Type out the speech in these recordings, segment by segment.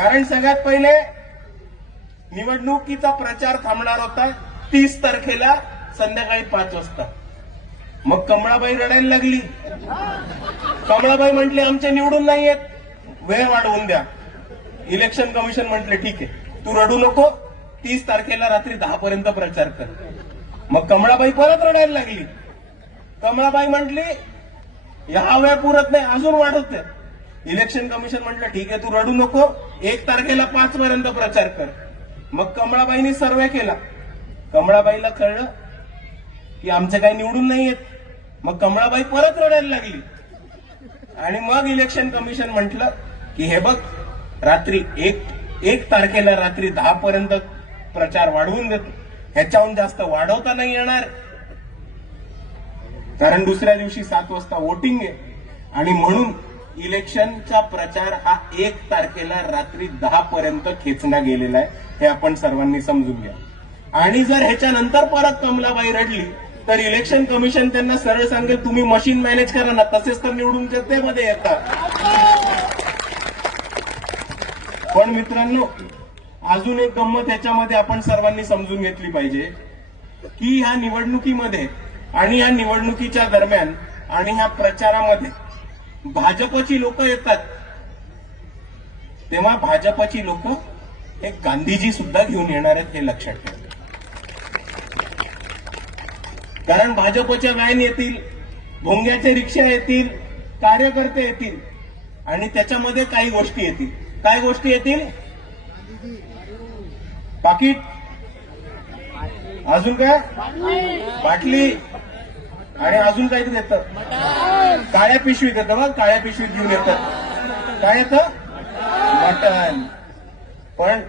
कारण सगळ्यात पहिले निवडणुकीचा प्रचार थांबणार होता 30 तारखेला संध्याकाळी 5 वाजता. मग कमळाबाई रडायला लागली. कमळाबाई म्हटले आमचे निवडून नाही येत, वेळ वाढवून द्या. इलेक्शन कमिशन म्हटले ठीक आहे, तू रडू नको, 30 तारखेला रात्री 10 पर्यंत प्रचार कर. मग कमळाबाई परत रडायला लागली. कमळाबाई म्हटली हा वेळ पुरत नाही, अजून वाढवते. इलेक्शन कमिशन म्हटलं ठीक आहे, तू रडू नको, 1 तारखेला 5 पर्यंत प्रचार कर. मग कमळाबाईंनी सर्वे केला. कमळाबाईला कळलं की आमचे काही निवडून नाही येत. मग कमळाबाई परत रडायला लागली. आणि मग इलेक्शन कमिशन म्हटलं की हे बघ, रात्री एक तारखेला रात्री 10 पर्यंत प्रचार वाढवून देतो, ह्याच्याहून जास्त वाढवता नाही येणार, कारण दुसऱ्या दिवशी 7 वाजता वोटिंग आहे. आणि म्हणून इलेक्शनचा प्रचार हा 1 तारखेला रात्री 10 पर्यंत खेचला गेलेला आहे, हे आपण सर्वांनी समजून घ्या. आणि जर ह्याच्यानंतर परत कमलाबाई रडली तर इलेक्शन कमिशन त्यांना सरळ सांगेल तुम्ही मशीन मॅनेज करा ना, तसेच तर निवडून जनतेमध्ये येतात. पण मित्रांनो, अजून एक गंमत ह्याच्यामध्ये आपण सर्वांनी समजून घेतली पाहिजे की ह्या निवडणुकीमध्ये आणि या निवडणुकीच्या दरम्यान आणि ह्या प्रचारामध्ये भाजपची लोक येतात, तेव्हा भाजपची लोक एक गांधीजी सुद्धा घेऊन येणार आहेत, हे लक्षात ठेवा. कारण भाजपच्या व्हॅन येतील, भोंग्याचे रिक्षा येतील, कार्यकर्ते येतील आणि त्याच्यामध्ये काही गोष्टी येतील. काय गोष्टी येतील? पाकिट, अजून काय, बाटली, आणि अजून काहीतरी येतं, काळ्या पिशवीत येतं. मग काळ्या पिशवीत घेऊन येतात. काय येतं? मटण. पण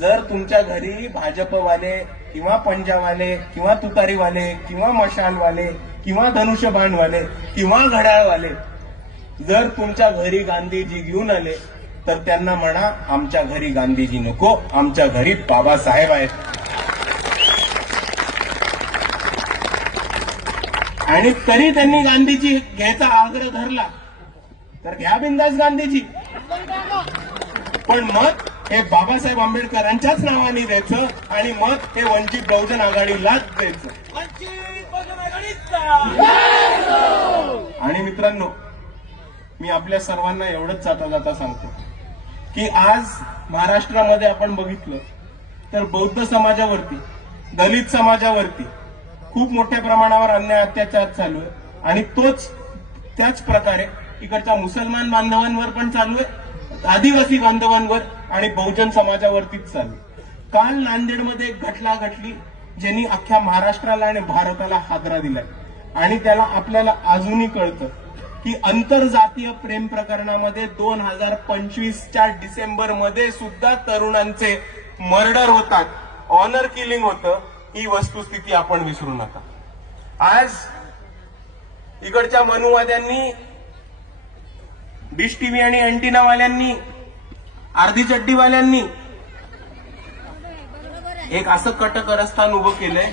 जर तुमच्या घरी भाजपवाले किंवा पंजावाले किंवा तुतारीवाले किंवा मशालवाले किंवा धनुष्यबाणवाले किंवा घड्याळवाले जर तुमच्या घरी गांधीजी घेऊन आले तर त्यांना म्हणा आमच्या घरी गांधीजी नको, आमच्या घरी बाबासाहेब आहेत. आणि तरी त्यांनी गांधीजी घ्यायचा आग्रह धरला तर घ्या बिंदास गांधीजी, पण मत हे बाबासाहेब आंबेडकरांच्याच नावाने द्यायचं आणि मत हे वंचित बहुजन आघाडीलाच द्यायचं. आणि मित्रांनो, मी आपल्या सर्वांना एवढंच जाता जाता सांगतो की आज महाराष्ट्रामध्ये आपण बघितलं तर बौद्ध समाजावरती, दलित समाजावरती खूप मोठ्या प्रमाणावर अन्याय अत्याचार चालू आहे. आणि त्याच प्रकारे इकडच्या मुसलमान बांधवांवर पण चालू आहे, आदिवासी बांधवांवर आणि बहुजन समाजावरतीच चालू. काल नांदेडमध्ये एक घटना घडली ज्यांनी अख्ख्या महाराष्ट्राला आणि भारताला हादरा दिलाय. आणि त्याला आपल्याला अजूनही कळतं की आंतरजातीय प्रेम प्रकरणामध्ये 2025च्या डिसेंबरमध्ये सुद्धा तरुणांचे मर्डर होतात, ऑनर किलिंग होतं. ही वस्तुस्थिती आपण विसरू नका. आज इकडच्या मनुवाद्यांनी, डिश टीव्ही आणि अँटिनावाल्यांनी, अर्धी चड्डीवाल्यांनी एक असं कटकरस्थान उभं केलंय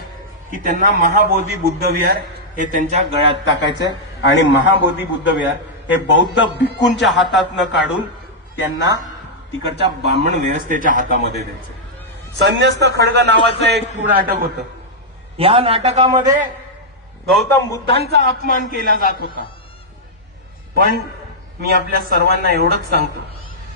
की त्यांना महाबोधी बुद्ध विहार हे त्यांच्या गळ्यात टाकायचंय आणि महाबोधी बुद्ध विहार हे बौद्ध भिक्खूंच्या हातात न काढून त्यांना तिकडच्या ब्राह्मण व्यवस्थेच्या हातामध्ये द्यायचं. संन्यस्त खड्ग नावाचं एक नाटक होतं. या नाटकामध्ये गौतम बुद्धांचा अपमान केला जात होता. पण मी आपल्या सर्वांना एवढंच सांगतो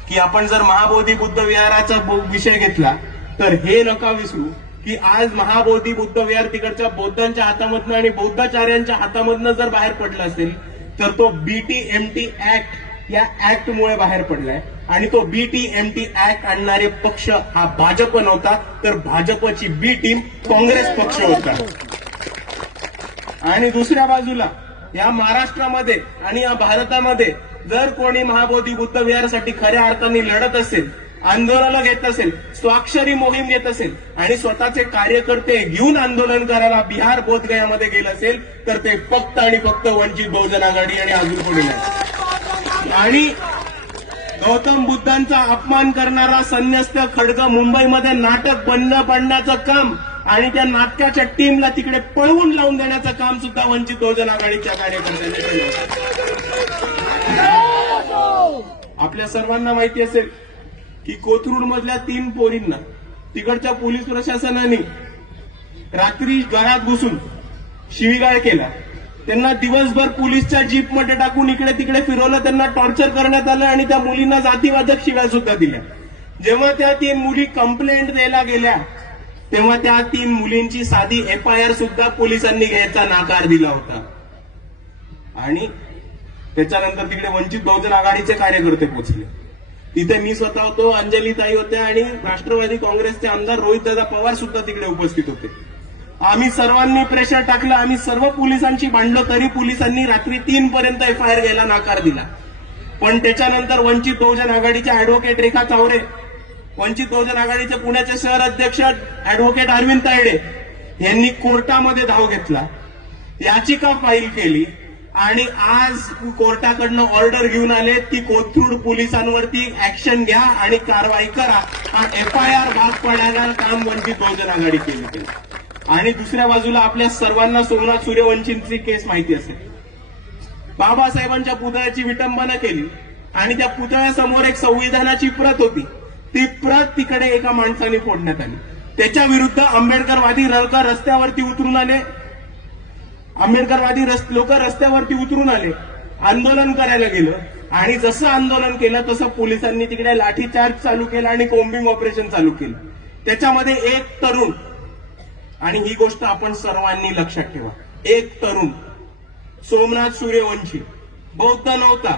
की आपण जर महाबोधी बुद्ध विहाराचा विषय घेतला तर हे नका विसरू की आज महाबोधी बुद्ध विहार तिकडच्या बौद्धांच्या हातामधनं आणि बौद्धाचार्यांच्या हातामधनं जर बाहेर पडला असेल तर तो BTMT ऍक्ट या ऍक्टमुळे बाहेर पडलाय. आणि तो BTMT ऍक्ट आणणारे पक्ष हा भाजप नव्हता, तर भाजपची बी टीम काँग्रेस पक्ष होता. आणि दुसऱ्या बाजूला या महाराष्ट्रामध्ये आणि या भारतामध्ये जर कोणी महाबोधी बुद्ध विहारासाठी खऱ्या अर्थाने लढत असेल, आंदोलनं घेत असेल, स्वाक्षरी मोहीम घेत असेल आणि स्वतःचे कार्यकर्ते घेऊन आंदोलन करायला बिहार बोधगयामध्ये गेलं असेल तर ते फक्त आणि फक्त वंचित बहुजन आघाडी आणि अजून कोणी नाही. आणि गौतम बुद्धांचा अपमान करणारा संन्यस्त खड्ग मुंबईमध्ये नाटक बंद पडण्याचं काम आणि त्या नाटकाच्या टीमला तिकडे पळवून लावून देण्याचं काम सुद्धा वंचित बहुजन आघाडीच्या कार्यकर्त्यांनी केलं. आपल्या सर्वांना माहिती असेल की कोथरूड मधल्या 3 पोरींना तिकडच्या पोलीस प्रशासनाने रात्री घरात घुसून शिवीगाळ केला. त्यांना दिवसभर पोलीसच्या जीपमध्ये टाकून इकडे तिकडे फिरवलं, त्यांना टॉर्चर करण्यात आलं आणि त्या मुलींना जातीवाचक शिव्या सुद्धा दिल्या. जेव्हा त्या 3 मुली कंप्लेंट द्यायला गेल्या तेव्हा त्या 3 मुलींची साधी FIR सुद्धा पोलिसांनी घ्यायचा नाकार दिला होता. आणि त्याच्यानंतर तिकडे वंचित बहुजन आघाडीचे कार्यकर्ते पोहोचले. तिथे मी स्वतः होतो, अंजलीताई होत्या आणि राष्ट्रवादी काँग्रेसचे आमदार रोहितदादा पवार सुद्धा तिकडे उपस्थित होते. आम्ही सर्वांनी प्रेशर टाकलं, आम्ही सर्व पोलिसांची भांडलो, तरी पोलिसांनी रात्री 3 पर्यंत FIR घ्यायला नाकार दिला. पण त्याच्यानंतर वंचित बहुजन आघाडीच्या अॅडव्होकेट रेखा चावरे, वंचित बहुजन आघाडीचे पुण्याचे शहर अध्यक्ष अॅडव्होकेट अरविंद तायडे यांनी कोर्टामध्ये धाव घेतला, याचिका फाईल केली आणि आज कोर्टाकडनं ऑर्डर घेऊन आले की कोथरूड पोलिसांवरती ऍक्शन घ्या आणि कारवाई करा. हा FIR भाग पडायला काम वंचित बहुजन आघाडी केली. आणि दुसऱ्या बाजूला आपल्या सर्वांना सोमनाथ सूर्यवंशींची केस माहिती असेल. बाबासाहेबांच्या पुतळ्याची विटंबना केली आणि त्या पुतळ्यासमोर एक संविधानाची प्रत होती, ती प्रत तिकडे एका माणसाने फोडण्यात आली. त्याच्या विरुद्ध आंबेडकरवादी लोक रस्त्यावरती उतरून आले, आंदोलन करायला गेलं आणि जसं आंदोलन केलं तसं पोलिसांनी तिकडे लाठीचार्ज चालू केला आणि कोम्बिंग ऑपरेशन चालू केलं. त्याच्यामध्ये एक तरुण, आणि ही गोष्ट आपण सर्वांनी लक्षात ठेवा, एक तरुण सोमनाथ सूर्यवंशी बौद्ध नव्हता,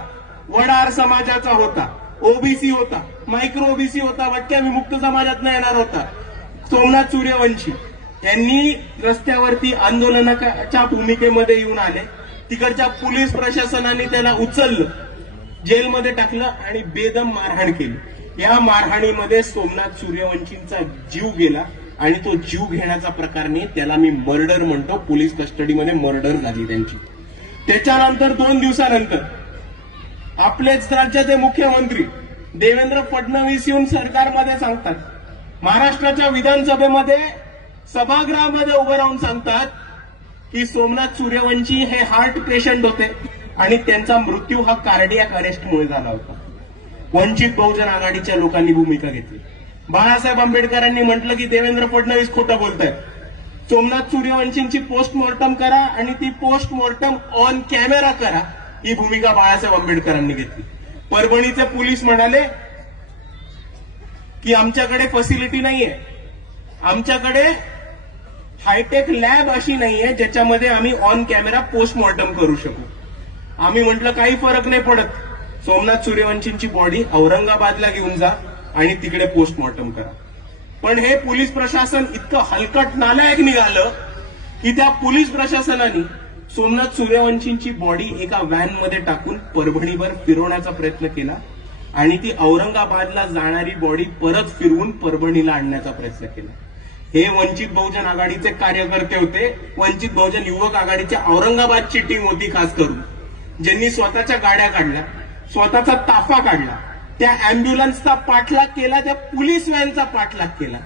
वडार समाजाचा होता, ओबीसी होता, मायक्रो ओबीसी होता, भटक्या विमुक्त समाजात येणार होता. सोमनाथ सूर्यवंशी यांनी रस्त्यावरती आंदोलनाच्या भूमिकेमध्ये येऊन आले. तिकडच्या पोलीस प्रशासनाने त्याला उचललं, जेलमध्ये टाकलं आणि बेदम मारहाण केली. या मारहाणीमध्ये सोमनाथ सूर्यवंशींचा जीव गेला आणि तो जीव घेण्याचा प्रकारने त्याला मी मर्डर म्हणतो. पोलीस कस्टडीमध्ये मर्डर झाली त्यांची. त्याच्यानंतर 2 दिवसानंतर आपलेच राज्याचे मुख्यमंत्री देवेंद्र फडणवीस येऊन सरकारमध्ये सांगतात, महाराष्ट्राच्या विधानसभेमध्ये सभागृहामध्ये उभं राहून सांगतात की सोमनाथ सूर्यवंशी हे हार्ट पेशंट होते आणि त्यांचा मृत्यू हा कार्डियाक अरेस्टमुळे झाला होता. वंचित बहुजन आघाडीच्या लोकांनी भूमिका घेतली. बाळासाहेब आंबेडकरांनी म्हटलं की देवेंद्र फडणवीस खोटं बोलतायत, सोमनाथ सूर्यवंशींची पोस्टमॉर्टम करा आणि ती पोस्टमॉर्टम ऑन कॅमेरा करा. ही भूमिका बाळासाहेब आंबेडकरांनी घेतली. परभणीचे पोलीस म्हणाले की आमच्याकडे फॅसिलिटी नाहीये, आमच्याकडे हायटेक लॅब अशी नाहीये ज्याच्यामध्ये आम्ही ऑन कॅमेरा पोस्टमॉर्टम करू शकू. आम्ही म्हटलं काही फरक नाही पडत, सोमनाथ सूर्यवंशींची बॉडी औरंगाबादला घेऊन जा आणि तिकडे पोस्टमॉर्टम करा. पण हे पोलीस प्रशासन इतकं हलकट नालायक निघालं की त्या पोलीस प्रशासनाने सोमनाथ सूर्यवंशींची बॉडी एका व्हॅनमध्ये टाकून परभणीवर फिरवण्याचा प्रयत्न केला आणि ती औरंगाबादला जाणारी बॉडी परत फिरवून परभणीला आणण्याचा प्रयत्न केला. हे वंचित बहुजन आघाडीचे कार्यकर्ते होते. वंचित बहुजन युवक आघाडीच्या औरंगाबादची टीम होती खास करून, ज्यांनी स्वतःच्या गाड्या काढल्या, स्वतःचा ताफा काढला, त्या अँब्युलन्सचा पाठलाग केला, त्या पोलीस व्हॅनचा पाठलाग केला,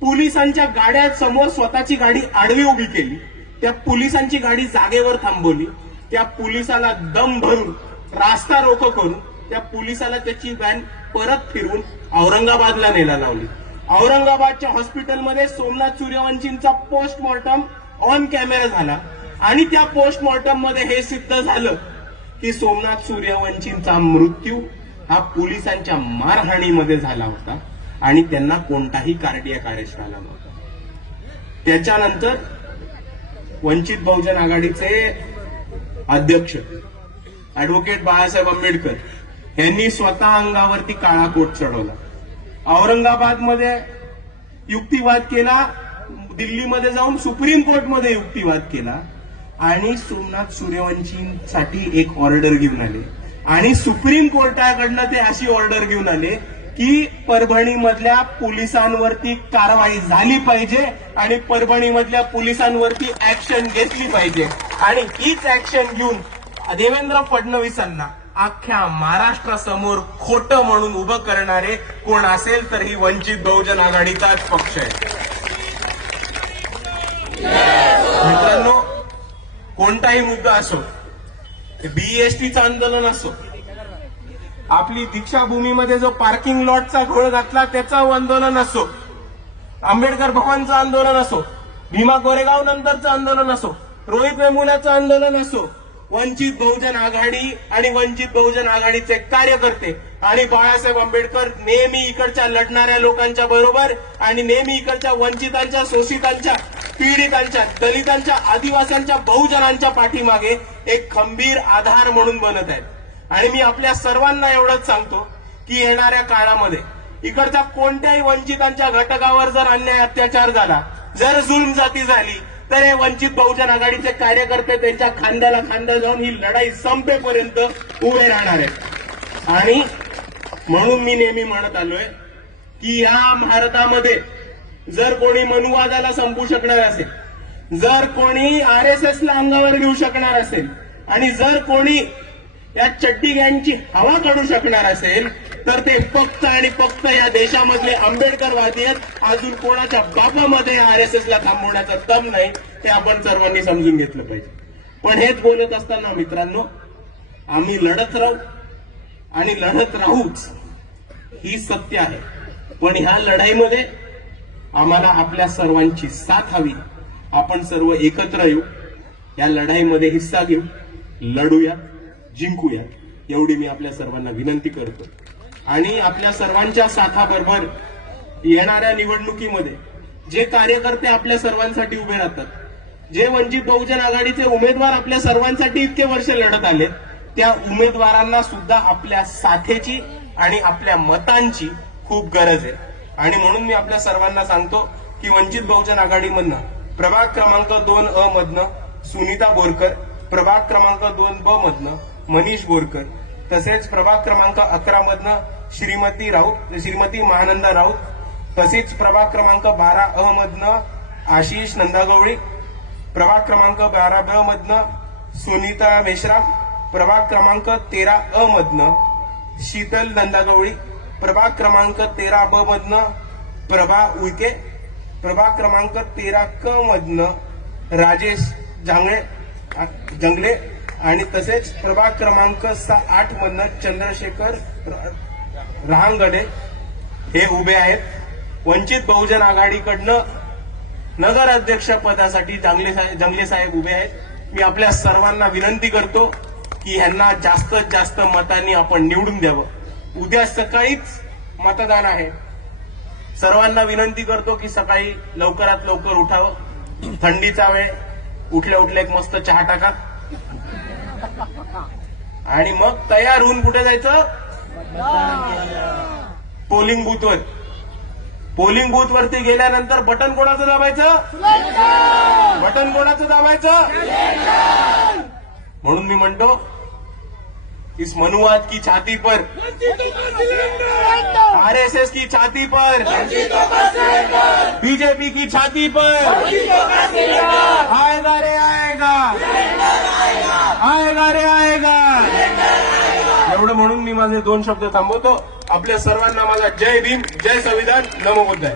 पोलिसांच्या गाड्यासमोर स्वतःची गाडी आडवी उभी केली, त्या पोलिसांची गाडी जागेवर थांबवली, त्या पोलिसाला दम भरून रास्ता रोको करून त्या पोलिसाला त्याची व्हॅन परत फिरवून औरंगाबादला नेला लावली. औरंगाबादच्या हॉस्पिटलमध्ये सोमनाथ सूर्यवंशींचा पोस्टमॉर्टम ऑन कॅमेरा झाला आणि त्या पोस्टमॉर्टम मध्ये हे सिद्ध झालं की सोमनाथ सूर्यवंशींचा मृत्यू हा पोलिसांच्या मारहाणीमध्ये झाला होता आणि त्यांना कोणताही कार्डियाक अरेस्ट आला नव्हता. त्याच्यानंतर वंचित बहुजन आघाडीचे अध्यक्ष अॅडव्होकेट बाळासाहेब आंबेडकर यांनी स्वतः अंगावरती काळा कोट चढवला, औरंगाबादमध्ये युक्तिवाद केला, दिल्लीमध्ये जाऊन सुप्रीम कोर्टमध्ये युक्तिवाद केला आणि सोमनाथ सूर्यवंशींसाठी एक ऑर्डर घेऊन आले आणि सुप्रीम कोर्टाकडनं ते अशी ऑर्डर घेऊन आले की परभणीमधल्या पोलिसांवरती कारवाई झाली पाहिजे आणि परभणीमधल्या पोलिसांवरती ऍक्शन घेतली पाहिजे. आणि हीच ऍक्शन घेऊन देवेंद्र फडणवीसांना अख्ख्या महाराष्ट्रासमोर खोटं म्हणून उभं करणारे कोण असेल तर ही वंचित बहुजन आघाडीचाच पक्ष आहे. मित्रांनो, कोणताही मुद्दा असो, बीएसटीचं आंदोलन असो, आपली दीक्षाभूमीमध्ये जो पार्किंग लॉटचा घोळ घातला त्याचं आंदोलन असो, आंबेडकर भवनचं आंदोलन असो, भीमा कोरेगाव नंतरचं आंदोलन असो, रोहित वेमुलाचं आंदोलन असो, वंचित बहुजन आघाडी आणि वंचित बहुजन आघाडीचे कार्यकर्ते आणि बाळासाहेब आंबेडकर नेहमी इकडच्या लढणाऱ्या लोकांच्या बरोबर आणि नेहमी इकडच्या वंचितांच्या, शोषितांच्या, पीडितांच्या, दलितांच्या, आदिवासींच्या, बहुजनांच्या पाठीमागे एक खंबीर आधार म्हणून बनत आहेत. आणि मी आपल्या सर्वांना एवढंच सांगतो की येणाऱ्या काळामध्ये इकडच्या कोणत्याही वंचितांच्या घटकावर जर अन्याय अत्याचार झाला, जर जुल्म जाती झाली, तर हे वंचित बहुजन आघाडीचे कार्यकर्ते त्यांच्या खांद्याला खांदा जाऊन ही लढाई संपेपर्यंत उभे राहणार आहेत. आणि म्हणून मी नेहमी म्हणत आलोय की या भारतामध्ये जर कोणी मनुवादाला संपू शकणार असेल, जर कोणी आरएसएसला अंगावर घेऊ शकणार असेल आणि जर कोणी या चड्डी गँगची हवा काढू शकणार असेल, तर ते फक्त आणि फक्त या देशामधले आंबेडकरवादी आहेत. अजून कोणाच्या बापामध्ये आरएसएसला थांबवण्याचा दम नाही, हे आपण सर्वांनी समजून घेतलं पाहिजे. पण हेच बोलत असताना मित्रांनो, आम्ही लढत राहू आणि लढत राहूच, ही सत्य आहे. पण ह्या लढाईमध्ये आम्हाला आपल्या सर्वांची साथ हवी. आपण सर्व एकत्र येऊ, या लढाईमध्ये हिस्सा घेऊ, लढूया, जिंकूया, एवढी मी आपल्या सर्वांना विनंती करतो. आणि आपल्या सर्वांच्या साथाबरोबर येणाऱ्या निवडणुकीमध्ये जे कार्यकर्ते आपल्या सर्वांसाठी उभे राहतात, जे वंचित बहुजन आघाडीचे उमेदवार आपल्या सर्वांसाठी इतके वर्ष लढत आले, त्या उमेदवारांना सुद्धा आपल्या साथेची आणि आपल्या मतांची खूप गरज आहे. आणि म्हणून मी आपल्या सर्वांना सांगतो की वंचित बहुजन आघाडीमधनं प्रभाग क्रमांक 2A मधनं सुनीता बोरकर, प्रभाग क्रमांक 2B मधनं मनीष बोरकर, तसेच प्रभाग क्रमांक 11 मधनं श्रीमती महानंदा राऊत, तसेच प्रभाग क्रमांक 12A मधनं आशिष नंदागवळी, प्रभाग क्रमांक 12B मधनं सुनीता मेश्राम, प्रभाग क्रमांक 13A मधनं शीतल नंदागवळी, प्रभाग क्रमांक 13B मधनं प्रभा उईके, प्रभाग क्रमांक 13K मधनं राजेश जंगले आणि तसेच प्रभाग क्रमांक 8 मधनं चंद्रशेखर रहांगडे हे उभे आहेत. वंचित बहुजन आघाडीकडनं नगराध्यक्ष पदासाठी जंगले साहेब उभे आहेत. मी आपल्या सर्वांना विनंती करतो की ह्यांना जास्तीत जास्त मतांनी आपण निवडून द्यावं. उद्या सकाळीच मतदान आहे. सर्वांना विनंती करतो की सकाळी लवकरात लवकर उठावं. थंडीचा वेळ, उठल्या उठल्या एक मस्त चहा टाका आणि मग तयार होऊन कुठे जायचं? पोलिंग बूथवर. पोलिंग बूथ वरती गेल्यानंतर बटन कोणाचं दाबायचं? बटन कोणाचं दाबायचं? म्हणून मी म्हणतो, इस मनुवाद की छाती पर, आरएसएस की छाती पर, बीजेपी की छाती पर आएगा रे आएगा, आएगा रे आएगा. एवढं म्हणून मी माझे 2 शब्द थांबवतो. आपल्या सर्वांना माझा जय भीम, जय संविधान, नमो बुद्धाय.